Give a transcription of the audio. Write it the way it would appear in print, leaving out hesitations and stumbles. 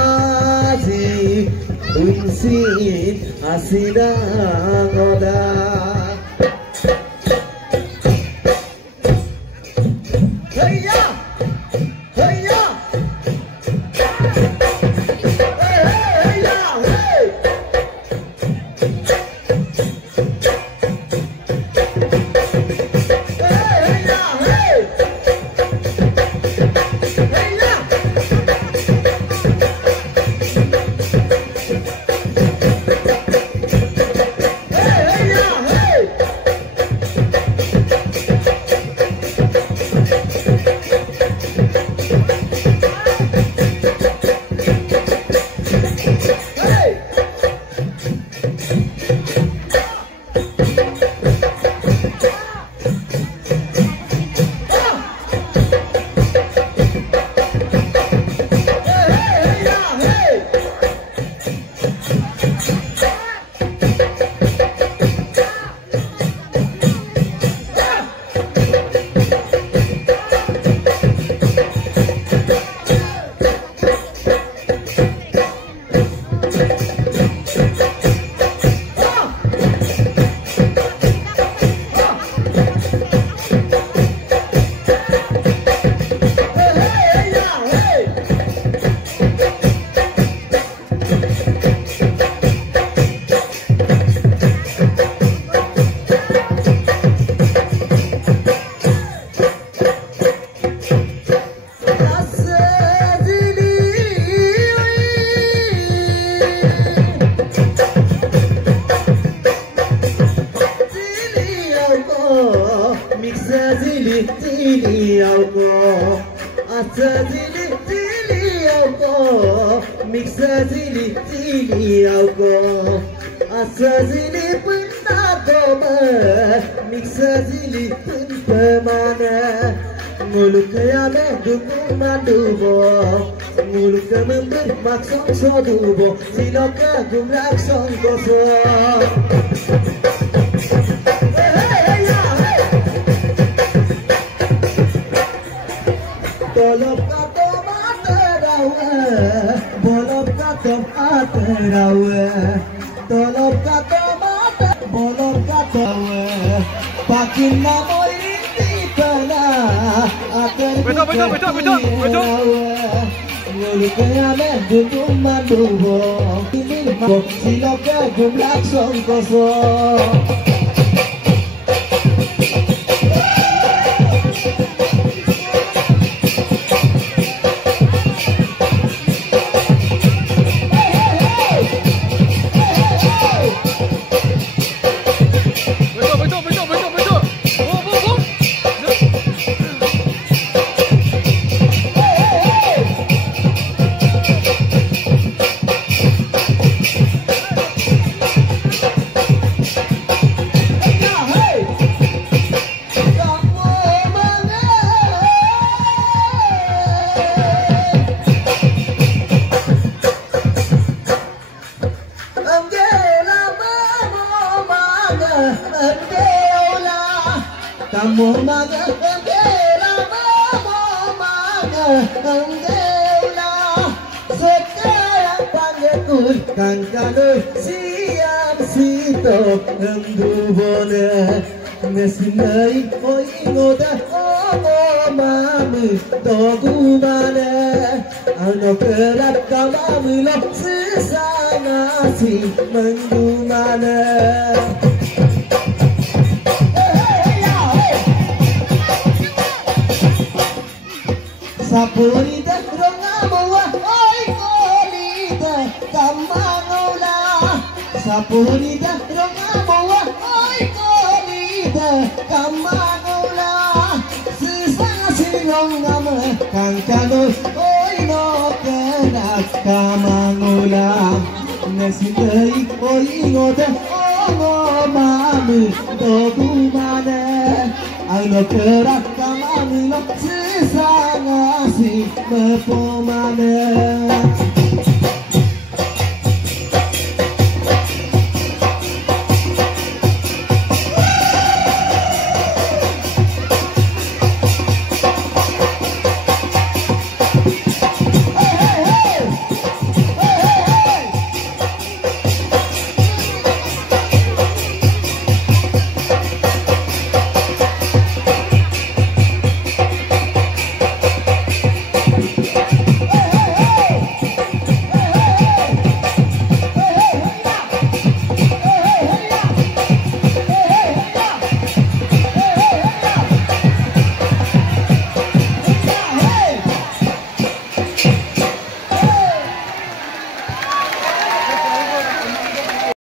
Kamasi Unsin Asinang Oda Heya Heya Miksa zili aku asa zili pun tak koma Miksa zili pun pemana Ngulu kaya dukung mandubo Ngulu ke memberi maksong sodubo Silo ke gumrak songkoso Tolop kato materawa Bolop kato materawa Tolop kato mata Bolop kato Pakin namoy rinti pala Betul. Ngulu kaya dukung mandubo Silo ke gumrak songkoso Kamu maga kembela maga kembela sekarang panggil kan kanu siap sito embubona nesinai oi ngoda omo mamu togumana ano kerap kamamu lo sesama si mengumana Sapurita rongamoa oi kolita kamangola Sapurita rongamoa oi kolita kamangola Sesang sinongama kangkano oi no kena kamangola Nesintai oi ngoda omo mamu dogumana Ano kerak kamamu lo sesang asih mepomana